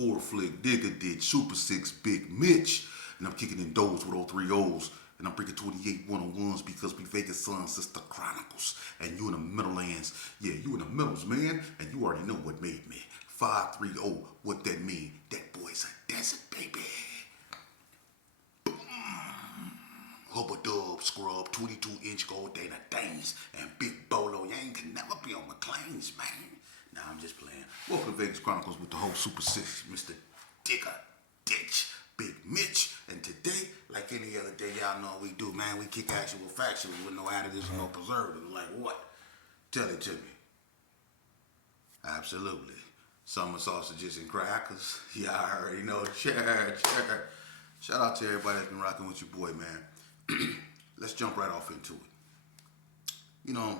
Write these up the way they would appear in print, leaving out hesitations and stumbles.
Horror Flick, Digger Ditch, Super Six, Big Mitch. And I'm kicking in doors with all three O's. And I'm bringing 28 one-on-ones because we Vegas Sun Sister Chronicles. And you in the Middlelands. Yeah, you in the Middles, man. And you already know what made me. 530, what that mean? That boy's a desert, baby. Hubba Dub, Scrub, 22-inch gold Dana Danes, and Big Bolo. You ain't can never be on McLean's, man. Nah, I'm just playing. Welcome to Vegas Chronicles with the whole Super Six, Mr. Digger, Ditch, Big Mitch. And today, like any other day, y'all know what we do, man. We kick actual factual with no additives and no preservatives. Like what? Tell it to me. Absolutely. Summer sausages and crackers. Yeah, I already know. Sure. Shout out to everybody that's been rocking with your boy, man. Let's jump right off into it. You know,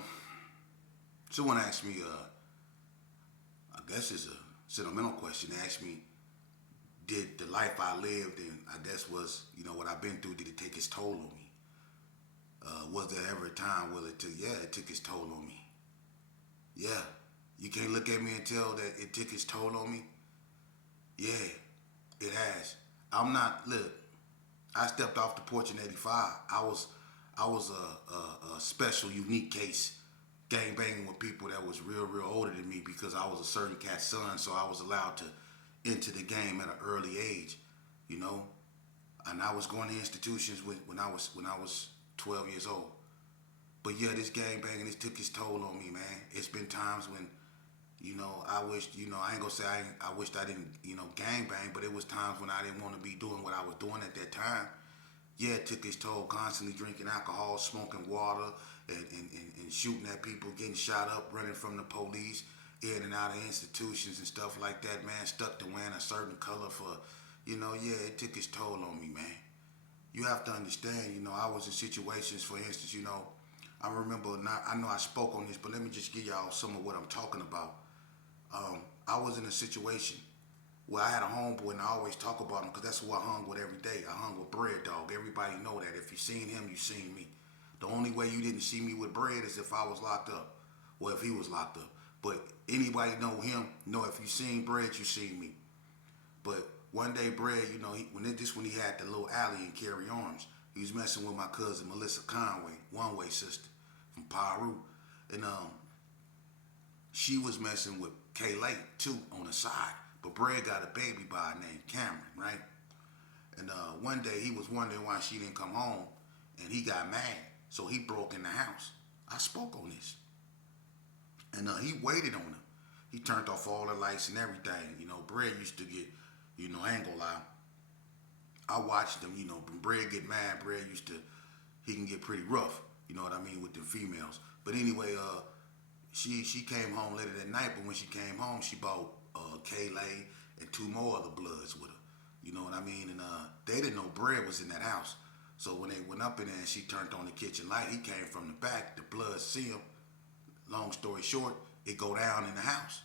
someone asked me, I guess it's a sentimental question. They asked me, did the life I lived and I guess was, what I've been through, did it take its toll on me? Was there ever a time where it took its toll on me? Yeah. You can't look at me and tell that it took its toll on me? Yeah, it has. Look, I stepped off the porch in '85. I was a special, unique case, gang banging with people that was real older than me because I was a certain cat's son, so I was allowed to enter the game at an early age, And I was going to institutions when I was 12 years old. But yeah, this gang banging, this took its toll on me, man. It's been times when, I wished, I ain't gonna say I wished I didn't, gang bang, but it was times when I didn't want to be doing what I was doing at that time. Yeah, it took its toll, constantly drinking alcohol, smoking water, and shooting at people, getting shot up, running from the police, in and out of institutions and stuff like that, man. Stuck to wearing a certain color for, it took its toll on me, man. You have to understand, I was in situations, for instance, I remember, I know I spoke on this, but let me just give y'all some of what I'm talking about. I was in a situation where I had a homeboy, and I always talk about him because that's who I hung with every day. I hung with Bread Dog. Everybody know that. If you seen him, you seen me. The only way you didn't see me with Bread is if I was locked up, or if he was locked up. But anybody know him, know if you seen Bread, you seen me. But one day, Bread, when he had the little alley in Cary Arms, he was messing with my cousin Melissa Conway, one-way sister from Peru, and she was messing with Kayla too on the side. But Bread got a baby by a name Cameron, right? And one day he was wondering why she didn't come home, and he got mad, so he broke in the house. I spoke on this, and he waited on her. He turned off all the lights and everything. Bread used to get, I ain't gonna lie. I watched him, when Bread get mad, he can get pretty rough, you know what I mean, with the females. But anyway, she came home later that night, but when she came home, she bought Kayla and two more other Bloods with her. You know what I mean? And they didn't know Bread was in that house. So when they went up in there and she turned on the kitchen light, he came from the back. The Bloods see him. Long story short, it go down in the house.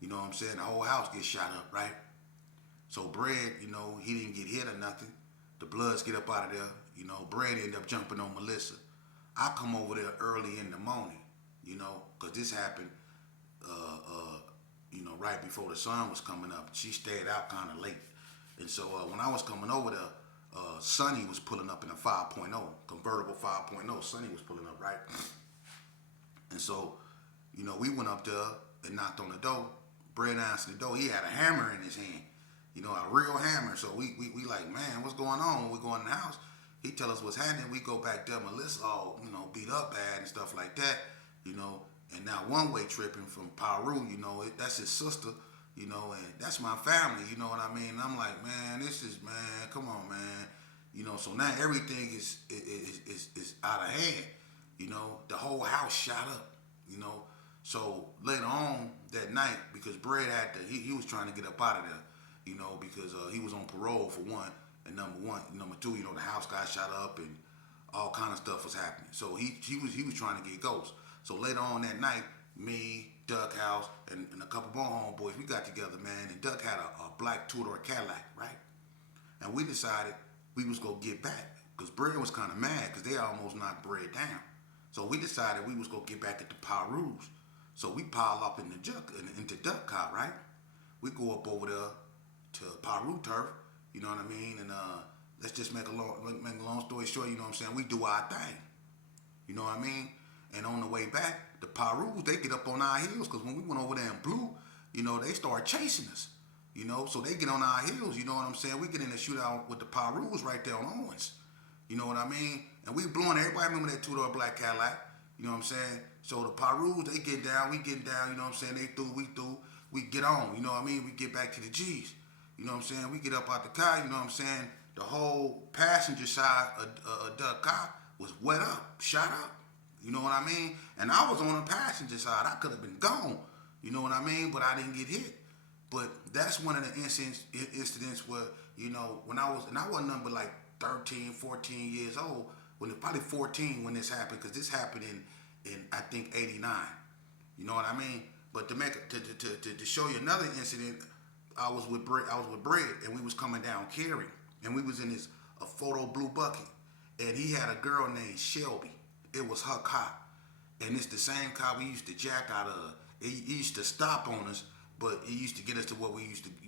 You know what I'm saying? The whole house gets shot up, right? So Bread, he didn't get hit or nothing. The Bloods get up out of there. Bread ended up jumping on Melissa. I come over there early in the morning, because this happened, right before the sun was coming up. She stayed out kind of late. And so when I was coming over there, Sonny was pulling up in a 5.0, convertible 5.0. Sonny was pulling up, right? And so, we went up there and knocked on the door. Bread answered the door. He had a hammer in his hand, a real hammer. So we like, man, what's going on? When we go in the house, he tell us what's happening. We go back there, Melissa all, beat up bad and stuff like that, And now one-way tripping from Peru, that's his sister, and that's my family, you know what I mean? And I'm like, man, come on, man. So now everything is out of hand, the whole house shot up, So later on that night, because Bread had to, he was trying to get up out of there, because he was on parole for one, and number two, the house got shot up and all kind of stuff was happening. So he was trying to get ghosts. So later on that night, me, Duck House, and a couple more homeboys, we got together, man, and Duck had a black two-door Cadillac, right? And we decided we was going to get back, because Bread was kind of mad, because they almost knocked Bread down. So we decided we was going to get back at the Perus. So we pile up into Duck House, right? We go up over there, to Paru turf. You know what I mean? And let's just make a long story short. You know what I'm saying? We do our thing. You know what I mean? And on the way back, the Parus, they get up on our heels because when we went over there in blue, you know, they start chasing us. You know, so they get on our heels. You know what I'm saying? We get in the shootout with the Parus right there on Owens. You know what I mean? And we blowing. Everybody remember that two-door black Cadillac? You know what I'm saying? So the Parus, they get down, we get down. You know what I'm saying? They through, we through. We get on. You know what I mean? We get back to the G's. You know what I'm saying? We get up out the car. You know what I'm saying? The whole passenger side of the car was wet up, shot up. You know what I mean? And I was on the passenger side. I could have been gone. You know what I mean? But I didn't get hit. But that's one of the incidents where, you know, when I wasn't nothing but like 13, 14 years old, probably 14 when this happened, because this happened in I think 89. You know what I mean? But to show you another incident, I was with Brett, and we was coming down Cary, and we was in this a photo blue bucket, and he had a girl named Shelby. It was her car, and it's the same car we used to jack out of. It used to stop on us, but it used to get us to what we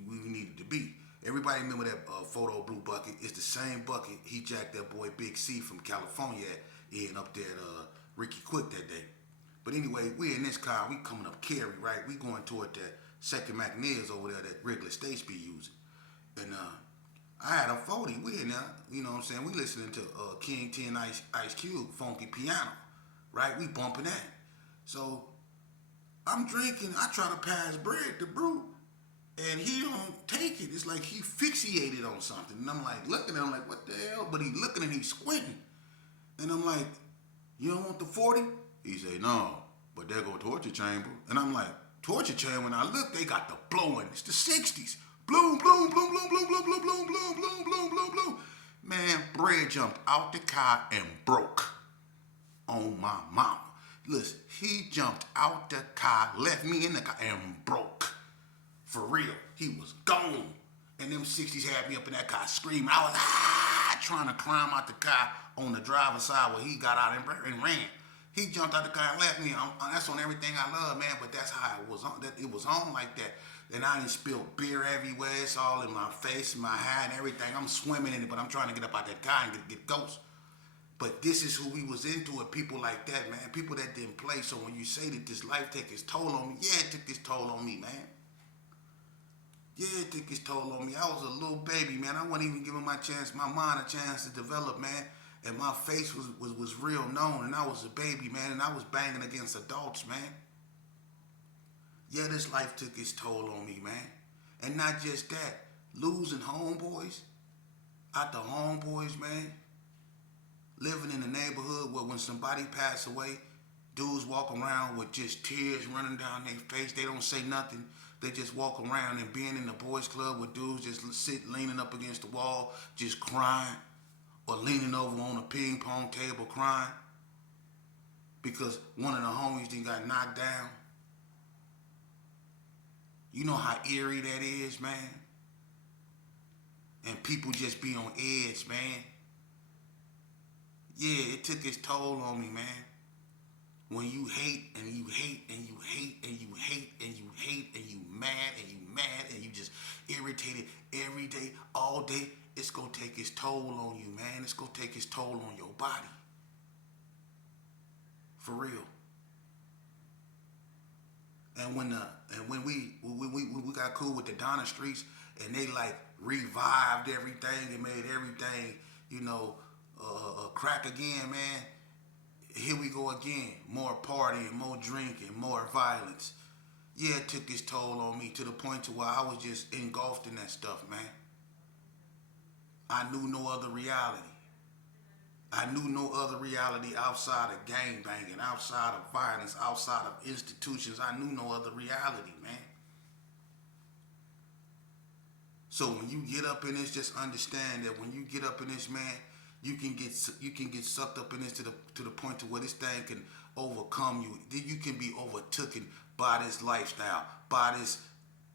needed to be. Everybody remember that photo blue bucket? It's the same bucket he jacked that boy Big C from California in up there at Ricky Quick that day. But anyway, we in this car, we coming up Cary, right? We going toward that Second McNair's over there that Wrigley States be using. And I had a 40. We in there, you know what I'm saying? We listening to King 10 Ice Cube, Funky Piano, right? We bumping that. So I'm drinking. I try to pass Bread the brew, and he don't take it. It's like he fixated on something. And I'm like looking at him like, what the hell? But he looking and he's squinting. And I'm like, you don't want the 40? He say, no, but there go torture chamber. And I'm like, torture chamber? When I look, they got the blowing. It's the 60s. Bloom, bloom, bloom, bloom, bloom, bloom, bloom, bloom, bloom, bloom, bloom, bloom, bloom. Man, Bread jumped out the car and broke on my mama. Listen, he jumped out the car, left me in the car, and broke. For real. He was gone. And them 60s had me up in that car screaming. I was trying to climb out the car on the driver's side where he got out and ran. He jumped out the car and left me. That's on everything I love, man, but that's how it was on. It was on like that. And I didn't spill beer everywhere. It's all in my face, my hat, and everything. I'm swimming in it, but I'm trying to get up out that car and get ghosts. But this is who we was into it, people like that, man. People that didn't play. So when you say that this life took its toll on me, yeah, it took its toll on me, man. Yeah, it took its toll on me. I was a little baby, man. I wasn't even giving my mind a chance to develop, man. And my face was real known, and I was a baby, man, and I was banging against adults, man. Yeah, this life took its toll on me, man. And not just that, losing homeboys, after homeboys, man. Living in a neighborhood where when somebody pass away, dudes walk around with just tears running down their face. They don't say nothing. They just walk around, and being in the boys club with dudes just leaning up against the wall, just crying, or leaning over on a ping pong table crying because one of the homies done got knocked down. You know how eerie that is, man? And people just be on edge, man. Yeah, it took its toll on me, man. When you hate and you hate and you hate and you hate and you hate and you mad and you just irritated every day, all day, it's gonna take its toll on you, man. It's gonna take its toll on your body. For real. And when we got cool with the Donna Streets and they like revived everything and made everything, you know, crack again, man. Here we go again. More partying, more drinking, more violence. Yeah, it took its toll on me to the point to where I was just engulfed in that stuff, man. I knew no other reality. I knew no other reality outside of gang banging, outside of violence, outside of institutions. I knew no other reality, man. So when you get up in this, just understand that when you get up in this, man, you can get sucked up in this to the point to where this thing can overcome you. Then you can be overtaken by this lifestyle, by this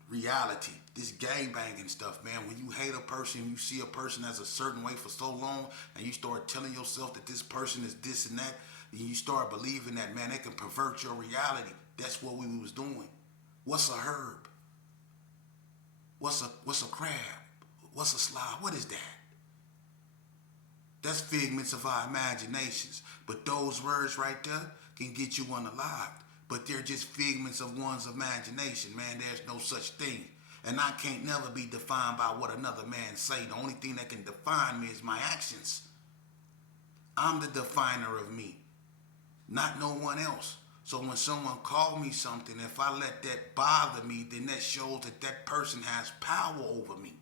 reality, this gangbanging stuff, man. When you hate a person, you see a person as a certain way for so long, and you start telling yourself that this person is this and that, and you start believing that, man, they can pervert your reality. That's what we was doing. What's a herb? What's a crab? What's a slide? What is that? That's figments of our imaginations. But those words right there can get you unalive. But they're just figments of one's imagination, man. There's no such thing. And I can't never be defined by what another man say. The only thing that can define me is my actions. I'm the definer of me, not no one else. So when someone called me something, if I let that bother me, then that shows that that person has power over me.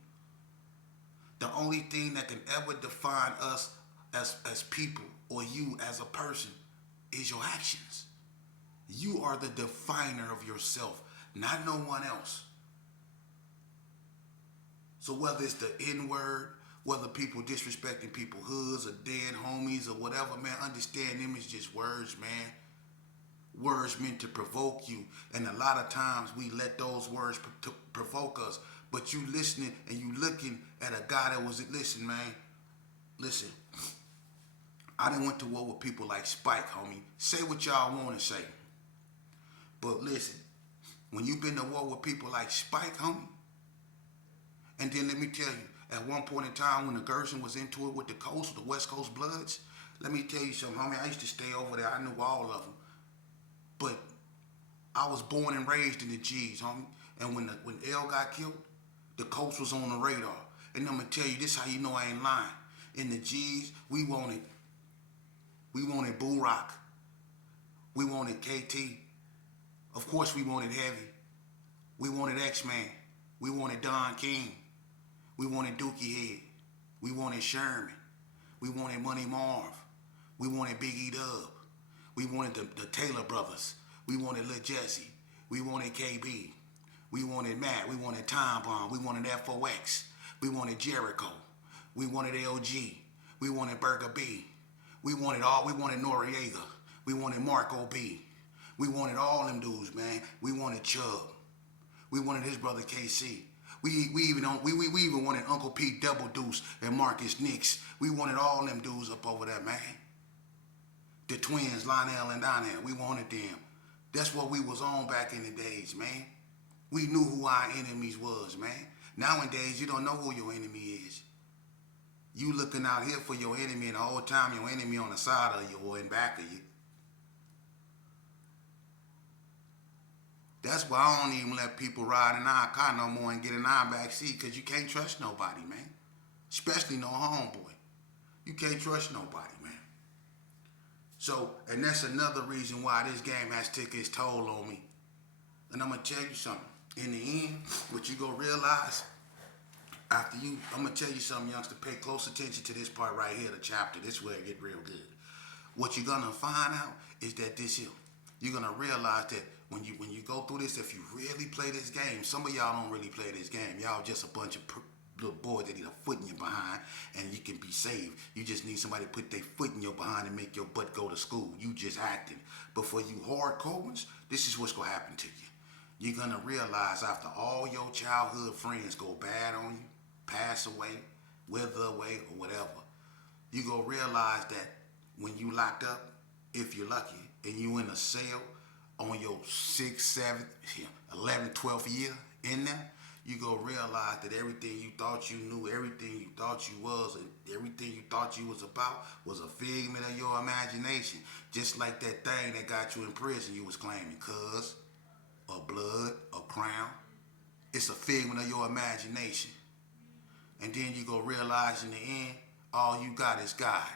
The only thing that can ever define us as people or you as a person is your actions. You are the definer of yourself, not no one else. So whether it's the N-word, whether people disrespecting people's hoods or dead homies or whatever, man, understand them is just words, man. Words meant to provoke you. And a lot of times we let those words provoke us. But you listening and you looking at a guy that was, listen, man, listen. I done went to war with people like Spike, homie. Say what y'all want to say. But listen, when you been to war with people like Spike, homie, and then let me tell you, at one point in time when the Gerson was into it with the coast, the West Coast Bloods, let me tell you something, homie. I used to stay over there. I knew all of them. But I was born and raised in the G's, homie. And when L got killed, the coast was on the radar. And I'm going to tell you, this how you know I ain't lying. In the G's, we wanted Boo Rock. We wanted KT. Of course, we wanted Heavy. We wanted X-Man. We wanted Don King. We wanted Dookie Head. We wanted Sherman. We wanted Money Marv. We wanted Big E Dub. We wanted the Taylor brothers. We wanted Lil Jesse. We wanted KB. We wanted Matt. We wanted Time Bomb. We wanted FOX. We wanted Jericho. We wanted LG. We wanted Burger B. We wanted Noriega. We wanted Marco B. We wanted all them dudes, man. We wanted Chubb. We wanted his brother KC. We even wanted Uncle Pete Double Deuce and Marcus Nix. We wanted all them dudes up over there, man. The twins, Lionel and Donnell, we wanted them. That's what we was on back in the days, man. We knew who our enemies was, man. Nowadays, you don't know who your enemy is. You looking out here for your enemy, and the whole time your enemy on the side of you or in back of you. That's why I don't even let people ride in our car no more and get in our back seat, because you can't trust nobody, man. Especially no homeboy. You can't trust nobody, man. So, and that's another reason why this game has taken its toll on me. And I'm going to tell you something. In the end, what you going to realize, I'm going to tell you something, youngster. Pay close attention to this part right here, the chapter. This is where it get real good. What you're going to find out is that you're going to realize that when you go through this, if you really play this game, some of y'all don't really play this game. Y'all just a bunch of little boys that need a foot in your behind and you can be saved. You just need somebody to put their foot in your behind and make your butt go to school. You just acting. But for you hardcore ones, this is what's going to happen to you. You're going to realize after all your childhood friends go bad on you, pass away, wither away, or whatever, you're going to realize that when you locked up, if you're lucky, and you in a cell on your 6th, 7th, 11th, 12th year in there, you go realize that everything you thought you knew, everything you thought you was, and everything you thought you was about was a figment of your imagination. Just like that thing that got you in prison you was claiming, cuz, or blood, or crown. It's a figment of your imagination. And then you go realize in the end, all you got is God.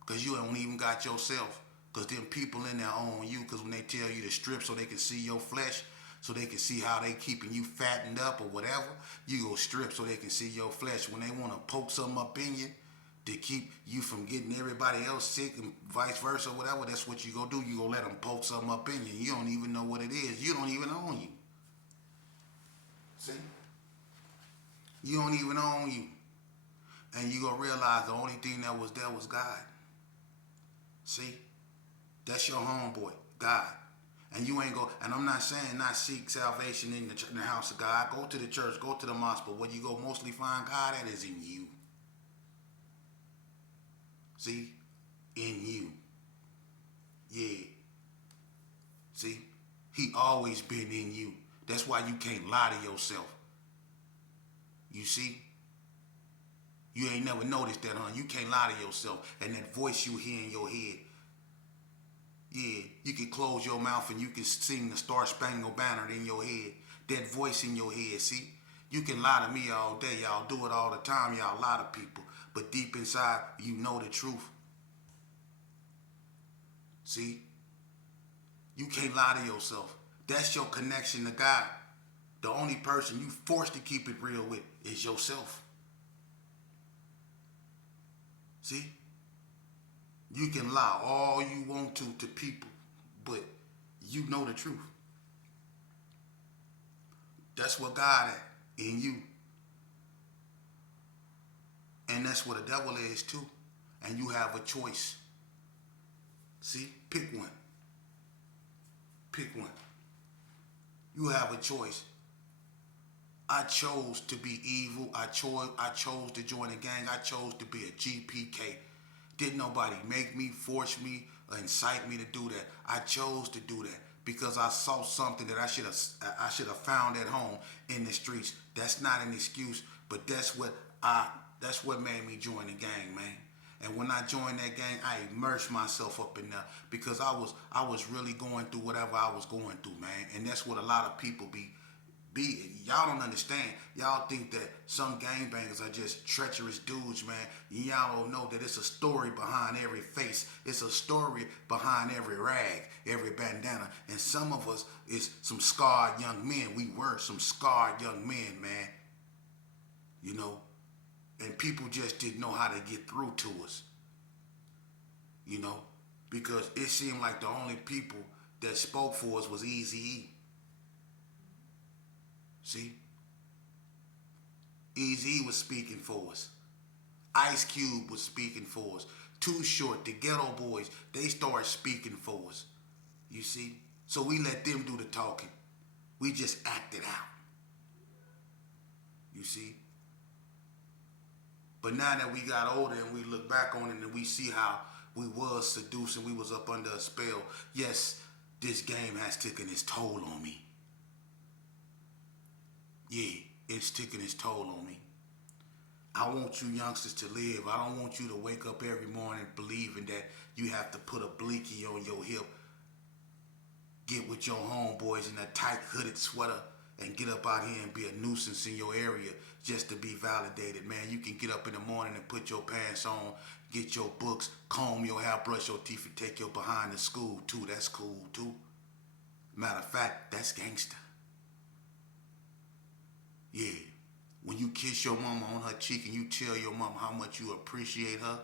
Because you don't even got yourself. Because them people in there own you. Because when they tell you to strip so they can see your flesh, so they can see how they keeping you fattened up or whatever, you go strip so they can see your flesh. When they want to poke something up in you to keep you from getting everybody else sick and vice versa or whatever, that's what you go do. You go let them poke something up in you. You don't even know what it is. You don't even own you. See? You don't even own you. And you gonna realize the only thing that was there was God. See? That's your homeboy, God. And you ain't go, and I'm not saying not seek salvation in the house of God. Go to the church, go to the mosque, but where you go mostly find God at is in you. See? In you. Yeah. See? He always been in you. That's why you can't lie to yourself. You see? You ain't never noticed that, huh? You can't lie to yourself. And that voice you hear in your head, yeah, you can close your mouth and you can sing the Star Spangled Banner in your head. That voice in your head, see? You can lie to me all day. Y'all do it all the time. Y'all lie to people. But deep inside, you know the truth. See? You can't lie to yourself. That's your connection to God. The only person you forced to keep it real with is yourself. See? You can lie all you want to people, but you know the truth. That's what God at in you. And that's what the devil is too. And you have a choice. See? Pick one. Pick one. You have a choice. I chose to be evil. I chose to join a gang. I chose to be a GPK. Didn't nobody make me, force me, or incite me to do that. I chose to do that because I saw something that I should have found at home in the streets. That's not an excuse, but that's what made me join the gang, man. And when I joined that gang, I immersed myself up in there because I was really going through whatever I was going through, man. And that's what a lot of people be. Y'all don't understand. Y'all think that some gangbangers are just treacherous dudes, man. Y'all don't know that it's a story behind every face. It's a story behind every rag, every bandana. And some of us is some scarred young men. We were some scarred young men, man. You know? And people just didn't know how to get through to us. You know? Because it seemed like the only people that spoke for us was Eazy-E. See? Eazy was speaking for us. Ice Cube was speaking for us. Too Short, the Ghetto Boys, they started speaking for us. You see? So we let them do the talking. We just acted out. You see? But now that we got older and we look back on it and we see how we was seduced and we was up under a spell, yes, this game has taken its toll on me. Yeah, it's taking its toll on me. I want you youngsters to live. I don't want you to wake up every morning believing that you have to put a blinky on your hip, get with your homeboys in a tight hooded sweater, and get up out here and be a nuisance in your area just to be validated, man. You can get up in the morning and put your pants on, get your books, comb your hair, brush your teeth, and take your behind to school, too. That's cool, too. Matter of fact, that's gangster. Yeah, when you kiss your mama on her cheek and you tell your mama how much you appreciate her,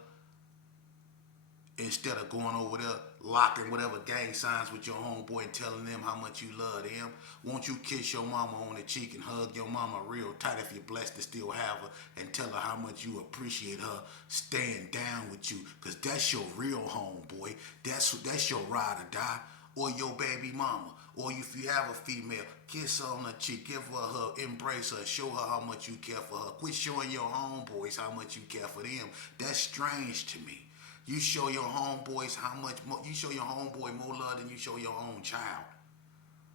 instead of going over there locking whatever gang signs with your homeboy and telling them how much you love them, won't you kiss your mama on the cheek and hug your mama real tight if you're blessed to still have her and tell her how much you appreciate her staying down with you, because that's your real homeboy. That's your ride or die, or your baby mama. Or if you have a female, kiss her on the cheek, give her a hug, embrace her, show her how much you care for her. Quit showing your homeboys how much you care for them. That's strange to me. You show your homeboys how much more, you show your homeboy more love than you show your own child.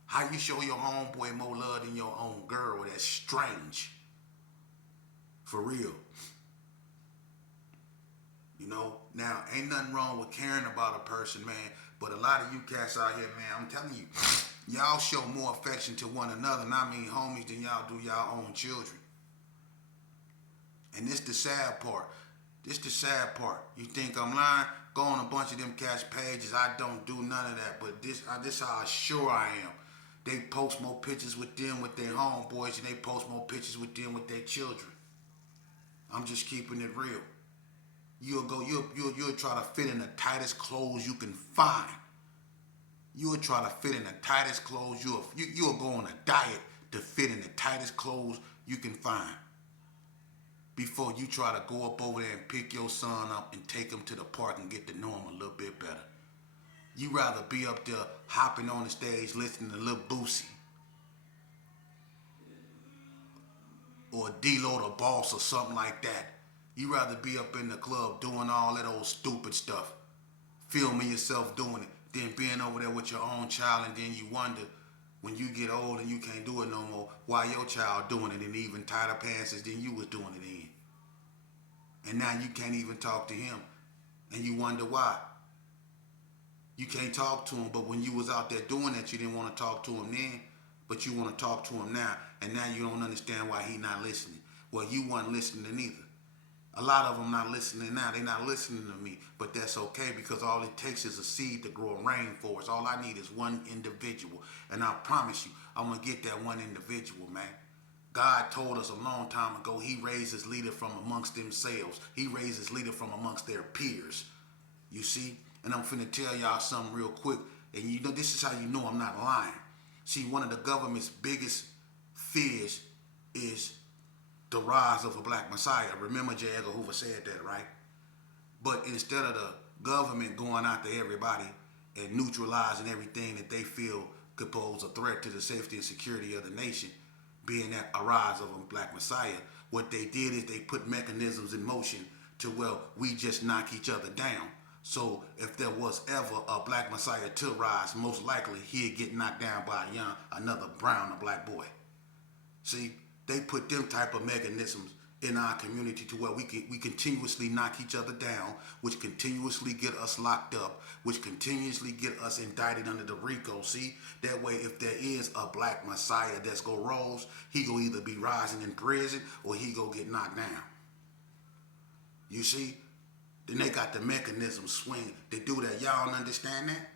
How you show your homeboy more love than your own girl? That's strange. For real. You know, now ain't nothing wrong with caring about a person, man. But a lot of you cats out here, man, I'm telling you, y'all show more affection to one another, and I mean homies, than y'all do y'all own children. And this the sad part. This the sad part. You think I'm lying? Go on a bunch of them cats' pages. I don't do none of that. But this how sure I am. They post more pictures with them with their homeboys, and they post more pictures with them with their children. I'm just keeping it real. You'll try to fit in the tightest clothes you can find. You'll try to fit in the tightest clothes. You'll go on a diet to fit in the tightest clothes you can find before you try to go up over there and pick your son up and take him to the park and get to know him a little bit better. You rather be up there hopping on the stage listening to Lil Boosie or D-Lo the Boss or something like that. You rather be up in the club doing all that old stupid stuff, filming yourself doing it, than being over there with your own child, and then you wonder when you get old and you can't do it no more, why your child doing it and even tighter pants than you was doing it in. And now you can't even talk to him. And you wonder why. You can't talk to him, but when you was out there doing that, you didn't want to talk to him then, but you want to talk to him now, and now you don't understand why he not listening. Well, you weren't listening either. A lot of them not listening now. They not listening to me, but that's okay because all it takes is a seed to grow a rainforest. All I need is one individual, and I promise you, I'm going to get that one individual, man. God told us a long time ago he raises leader from amongst themselves. He raises leader from amongst their peers. You see? And I'm finna tell y'all something real quick. And you know, this is how you know I'm not lying. See, one of the government's biggest fears is the rise of a black messiah. Remember J. Edgar Hoover said that, right? But instead of the government going after everybody and neutralizing everything that they feel could pose a threat to the safety and security of the nation, being that a rise of a black messiah, what they did is they put mechanisms in motion to, well, we just knock each other down. So if there was ever a black messiah to rise, most likely he'd get knocked down by another brown or black boy. See, they put them type of mechanisms in our community to where we continuously knock each other down, which continuously get us locked up, which continuously get us indicted under the RICO. See, that way if there is a black messiah that's go rose, he go either be rising in prison or he go get knocked down. You see? Then they got the mechanism swing to do that. Y'all don't understand that?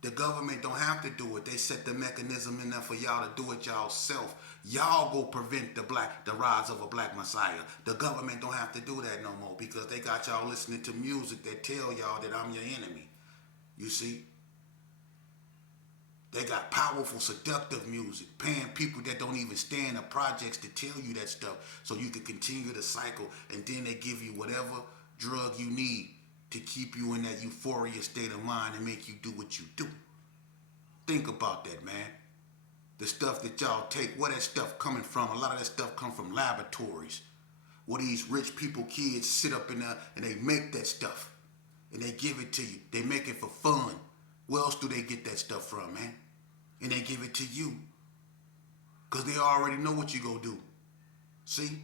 The government don't have to do it. They set the mechanism in there for y'all to do it y'all self. Y'all go prevent the rise of a black messiah. The government don't have to do that no more because they got y'all listening to music that tell y'all that I'm your enemy. You see? They got powerful, seductive music, paying people that don't even stay in the projects to tell you that stuff so you can continue the cycle, and then they give you whatever drug you need to keep you in that euphoria state of mind and make you do what you do. Think about that, man. The stuff that y'all take, where that stuff coming from? A lot of that stuff come from laboratories where these rich people kids sit up in there and they make that stuff and they give it to you. They make it for fun. Where else do they get that stuff from, man? And they give it to you because they already know what you go do. See?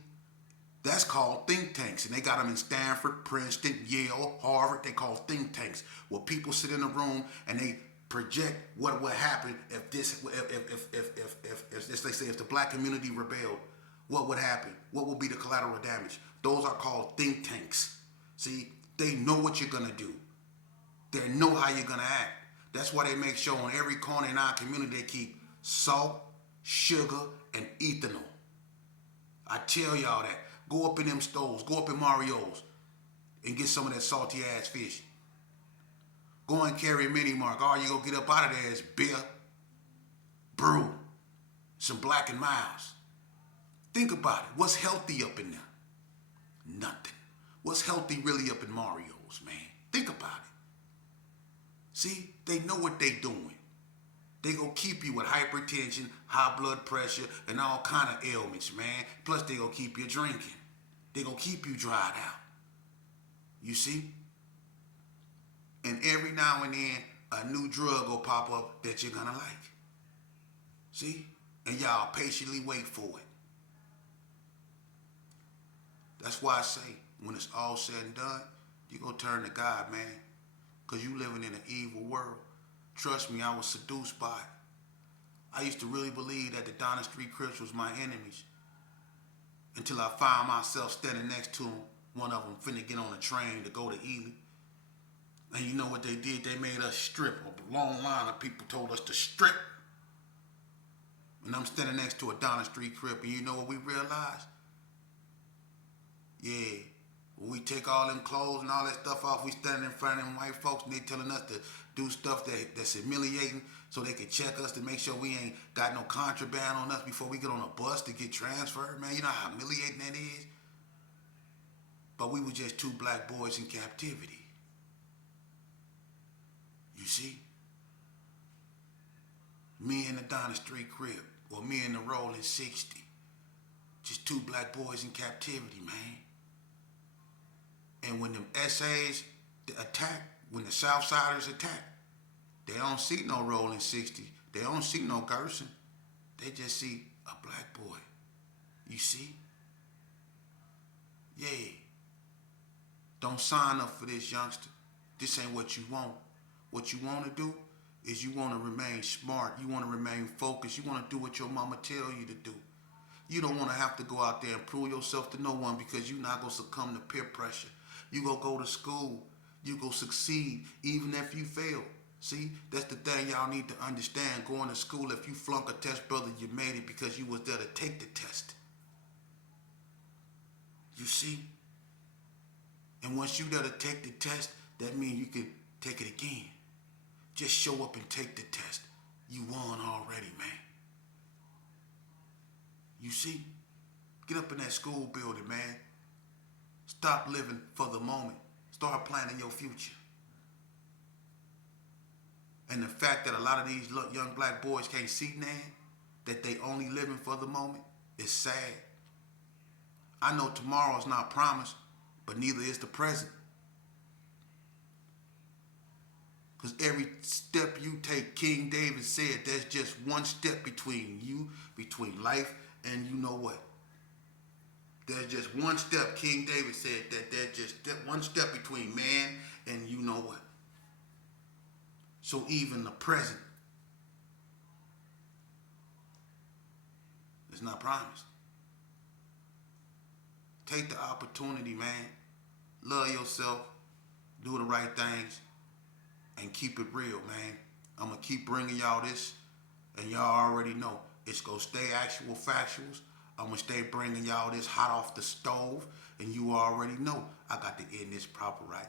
That's called think tanks, and they got them in Stanford, Princeton, Yale, Harvard. They call think tanks, where people sit in a room and they project what would happen if let's say if the black community rebelled, what would happen? What would be the collateral damage? Those are called think tanks. See, they know what you're gonna do. They know how you're gonna act. That's why they make sure on every corner in our community they keep salt, sugar, and ethanol. I tell y'all that. Go up in them stores, go up in Mario's, and get some of that salty ass fish. Go and carry a mini mark. All you gonna get up out of there is beer, brew, some Black and Miles. Think about it. What's healthy up in there? Nothing. What's healthy really up in Mario's, man? Think about it. See, they know what they doing. They gonna keep you with hypertension, high blood pressure, and all kind of ailments, man. Plus, they gonna keep you drinking. They gonna keep you dried out. You see? And every now and then, a new drug will pop up that you're gonna like. See? And y'all patiently wait for it. That's why I say, when it's all said and done, you gonna turn to God, man. Because you living in an evil world. Trust me, I was seduced by it. I used to really believe that the Donna Street Crips was my enemies until I found myself standing next to them, one of them finna get on a train to go to Ely. And you know what they did? They made us strip. A long line of people told us to strip. And I'm standing next to a Donna Street Crip, and you know what we realized? Yeah, when we take all them clothes and all that stuff off, we standing in front of them white folks, and they telling us to do stuff that's humiliating so they can check us to make sure we ain't got no contraband on us before we get on a bus to get transferred, man. You know how humiliating that is? But we were just two black boys in captivity. You see? Me and the Donna Street Crip, or me and the Rolling 60. Just two black boys in captivity, man. And when them when the Southsiders attack, they don't see no Rolling 60. They don't see no Gerson. They just see a black boy. You see? Yeah. Don't sign up for this, youngster. This ain't what you want. What you want to do is you want to remain smart. You want to remain focused. You want to do what your mama tell you to do. You don't want to have to go out there and prove yourself to no one because you're not going to succumb to peer pressure. You go to school. You go succeed even if you fail. See, that's the thing y'all need to understand. Going to school, if you flunk a test, brother, you made it because you was there to take the test. You see? And once you there to take the test, that means you can take it again. Just show up and take the test. You won already, man. You see? Get up in that school building, man. Stop living for the moment. Start planning your future. And the fact that a lot of these young black boys can't see now, that they only living for the moment, is sad. I know tomorrow's not promised, but neither is the present. Because every step you take, King David said, there's just one step between you, between life, and you know what? There's just one step, King David said, that there's just one step between man and you know what? So even the present is not promised. Take the opportunity, man. Love yourself. Do the right things. And keep it real, man. I'm going to keep bringing y'all this. And y'all already know. It's going to stay actual factuals. I'm going to stay bringing y'all this hot off the stove. And you already know I got to end this proper right.